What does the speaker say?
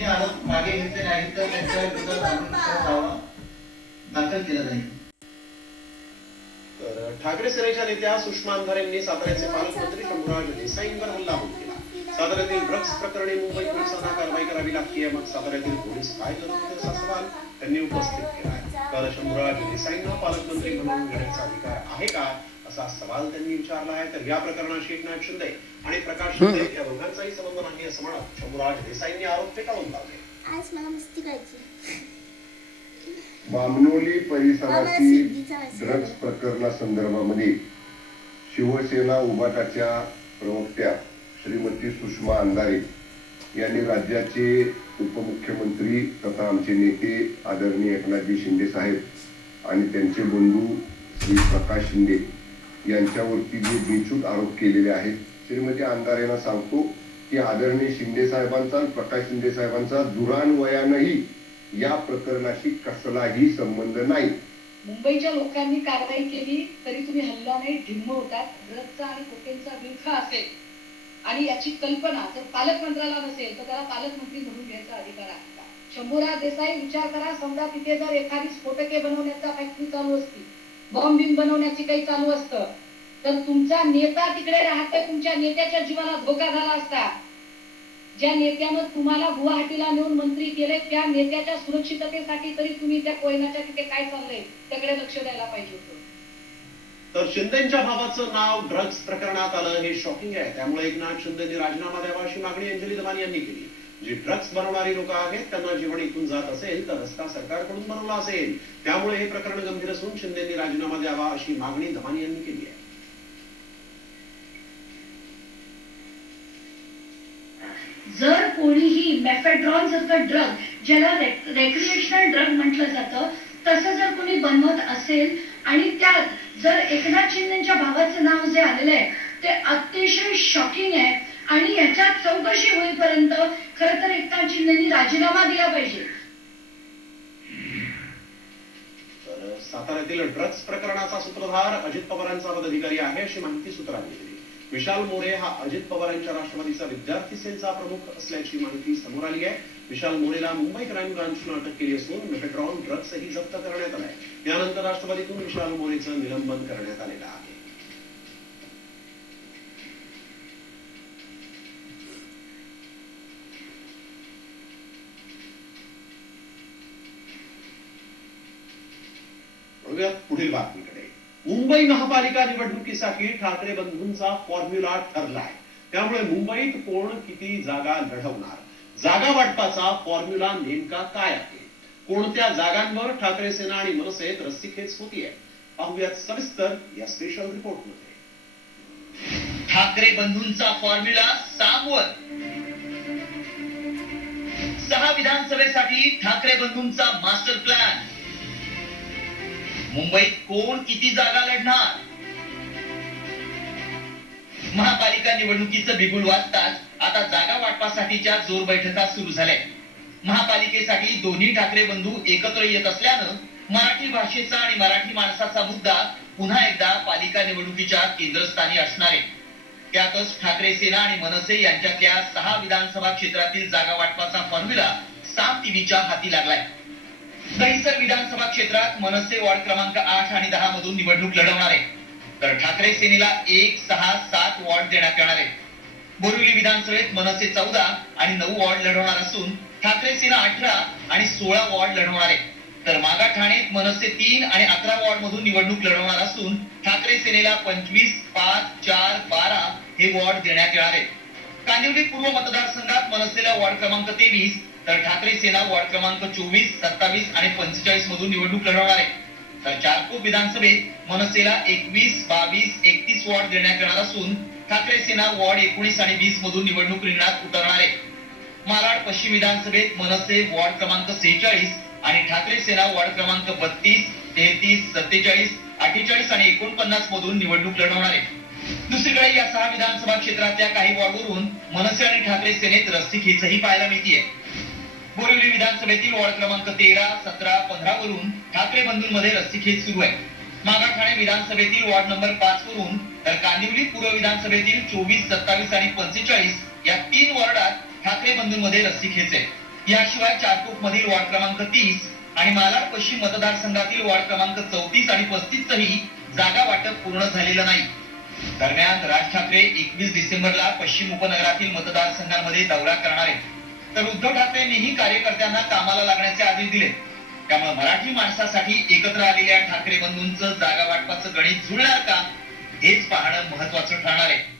त्यांनी आरोप मागे घेतले नाही तर त्यांच्या विरोधात दाखल केला जाईल. तर ठाकरे सेनेच्या नेत्या सुषमा अंधारेंनी साताऱ्याचे पालकमंत्री शंभूराज देसाईंवर हल्लाबोल केला. साताऱ्यातील ड्रग्ज प्रकरणी मुंबई पोलिसांना कारवाई करावी लागते, मग साताऱ्यातील पोलीस काय करत होते असा सवाल त्यांनी उपस्थित केला. तर शंभूराज देसाईंना पालकमंत्री म्हणून घेण्याचा अधिकार आहे का असा सवाल त्यांनी विचारला आहे. तर या प्रकरणाशी एकनाथ शिंदे आणि प्रकाश शिंदे या दोघांचाही संबंध नाही असं म्हणत शंभूराज देसाईंनी आरोप फेटाळून लावले. आज मला मस्ती करायची. बामनोली परिसरातील ड्रग्ज प्रकरणासंदर्भामध्ये शिवसेना उभाटाच्या प्रवक्त्या श्रीमती सुषमा अंधारे यांनी राज्याचे उपमुख्यमंत्री तथा आमचे नेते आदरणीय एकनाथजी शिंदे साहेब आणि त्यांचे बंधू श्री प्रकाश शिंदे यांच्यावरती जे बेछूट आरोप केलेले आहेत. श्रीमती अंधारेंना सांगतो की आदरणीय शिंदे साहेबांचा आणि प्रकाश शिंदे साहेबांचा दुरान्वयानंही या प्रकरणाशी कसलाही संबंध नाही. मुंबईच्या लोकांनी कारवाई केली तरी तुम्ही हल्ला नाही, ढिम्म होतात. ड्रग्जचा आणि कोकेनचा विळखा असेल आणि याची कल्पना जर पालकमंत्र्याला नसेल तर त्याला पालकमंत्री म्हणून घ्यायचा अधिकार आहे का? शंभूराज देसाई, विचार करा, समजा तिथे जर एखादी स्फोटके बनवण्याचा फॅक्टरी चालू असती, बॉम्ब बिम बनवण्याची काही चालू असतं, तर तुमचा नेता तिकडे राहते, तुमच्या नेत्याच्या जीवाला धोका झाला असता. ज्या नेत्यानं तुम्हाला गुवाहाटीला नेऊन मंत्री केले त्या नेत्याच्या सुरक्षिततेसाठी तरी तुम्ही त्या कोयनाच्या तिथे काय चाललंय त्याकडे लक्ष द्यायला पाहिजे होतं. तर शिंदेच्या भावाचं नाव ड्रग्ज प्रकरणात आलं हे शॉकिंग आहे. त्यामुळे एकनाथ शिंदेनी राजीनामा द्यावा अशी मागणी अंजली दमानी यांनी केली. जी ड्रग्ज बनवणारी लोक आहेत त्यांना जेवण इथून जात असेल तर रस्ता सरकारकडून बनवला असेल. त्यामुळे हे प्रकरण गंभीर असून शिंदेनी राजीनामा द्यावा अशी मागणी दमानी यांनी केली आहे. जर कोणीही मेफेड्रॉन सारखं ड्रग, ज्याला रेक्रिएशनल ड्रग म्हटलं जातं, तसं जर कोणी बनवत असेल आणि त्यात जर एकनाथ शिंदेच्या भावाचं नाव जे आलेलं आहे ते अतिशय शॉकिंग आहे आणि याच्यात चौकशी होईपर्यंत खरं तर एकनाथ शिंदेनी राजीनामा दिला पाहिजे. तर साताऱ्यातील ड्रग्ज प्रकरणाचा सूत्रधार अजित पवारांचा पदाधिकारी आहे अशी माहिती सूत्रांनी दिली. विशाल मोरे हा अजित पवारांच्या राष्ट्रवादीचा विद्यार्थी सेलचा प्रमुख असल्याची माहिती समोर आली आहे. विशाल मोरेला मुंबई क्राईम ब्रांचने अटक केली असून मेफेड्रॉन ड्रग्जही जप्त करण्यात आलाय. यानंतर राष्ट्रवादीतून विशाल मोरेचं निलंबन करण्यात आलेलं आहे. पुढील बातमीकडे. मुंबई महापालिका निवडणुकीसाठी ठाकरे बंधूंचा फॉर्म्युला ठरलाय. त्यामुळे मुंबईत कोण किती जागा लढवणार, जागा वाटपाचा फॉर्म्युला नेमका काय आहे, कोणत्या जागांवर ठाकरे सेना आणि मनसेत रस्सीखेच होतीये, पाहूयात सविस्तर या स्पेशल रिपोर्ट मध्ये. ठाकरे बंधूंचा फॉर्म्युला सामवर. 6 विधानसभेसाठी ठाकरे बंधूंचा मास्टर प्लॅन. मुंबईत कोण किती जागा लढणार. महापालिका निवडणुकीचं बिगुल वाजताच आता जागा वाटपासाठीच्या जोर बैठका सुरू झाल्या. महापालिकेसाठी दोन्ही ठाकरे बंधू एकत्र येत असल्यानं मराठी भाषेचा आणि मराठी माणसाचा मुद्दा पुन्हा एकदा पालिका निवडणुकीच्या केंद्रस्थानी असणार आहे. त्यातच ठाकरे सेना आणि मनसे यांच्यातल्या 6 विधानसभा क्षेत्रातील जागा वाटपाचा फॉर्म्युला साम टीव्हीच्या हाती लागलाय. दहिसर विधानसभा क्षेत्रात मनसे वॉर्ड क्रमांक 8 आणि 10 मधून निवडणूक लढवणार आहे, तर ठाकरे सेनेला 1, 6, 7 वॉर्ड देण्यात येणार आहे. बोरिवली विधानसभेत मनसे 14 आणि 9 वॉर्ड लढवणार असून ठाकरे सेना 18 आणि 16 वॉर्ड लढवणार आहे. तर मागाठाणेत मनसे 3 आणि 11 वॉर्ड मधून निवडणूक लढवणार असून ठाकरे सेनेला 25, 5, 4, 12 हे वॉर्ड देण्यात येणार आहे. कांदिवली पूर्व मतदारसंघात मनसेला वॉर्ड क्रमांक 23 तर ठाकरे सेना वॉर्ड क्रमांक 24, 27 आणि 45 मधून निवडणूक लढवणार आहे. तर चारकोप विधानसभेत मनसेला 21, 22, 31 वॉर्ड देण्यात येणार असून ठाकरे सेना वॉर्ड 19 आणि 20 मधून निवडणूक रिंगणात उतरणार आहे. मालाड पश्चिम विधानसभेत मनसे वॉर्ड क्रमांक 46 आणि ठाकरे सेना वॉर्ड क्रमांक 32, 33, 47, 48 आणि 49 मधून निवडणूक लढवणार आहे. दुसरीकडे या 6 विधानसभा क्षेत्रातल्या काही वॉर्डवरून मनसे आणि ठाकरे सेनेत रस्सीखेचही पाहायला मिळतीये. बोरिवली विधानसभेतील वॉर्ड क्रमांक 13, 17, 15 वरून ठाकरे बंधूंमध्ये रस्सीखेच सुरू आहे. मागाठाणे विधानसभेतील वॉर्ड नंबर 5 वरून तर कांदिवली पूर्व विधानसभेतील 24, 27 आणि 45 या 3 वॉर्डात ठाकरे बंधूंमध्ये रस्सीखेच आहे. याशिवाय चारकोप मधील वॉर्ड क्रमांक 30 आणि मालाड पश्चिम मतदारसंघातील वॉर्ड क्रमांक 34 आणि 35 ही जागा वाटप पूर्ण झालेलं नाही. दरम्यान राज ठाकरे 21 डिसेंबरला पश्चिम उपनगरातील मतदारसंघांमध्ये दौरा करणार आहेत. तर उद्धव ठाकरेंनीही कार्यकर्त्यांना कामाला लागण्याचे आदेश दिले. त्यामुळे मराठी माणसासाठी एकत्र आलेल्या ठाकरे बंधूंचं जागा वाटपाचं गणित जुळणार का हेच पाहणं महत्वाचं ठरणार आहे.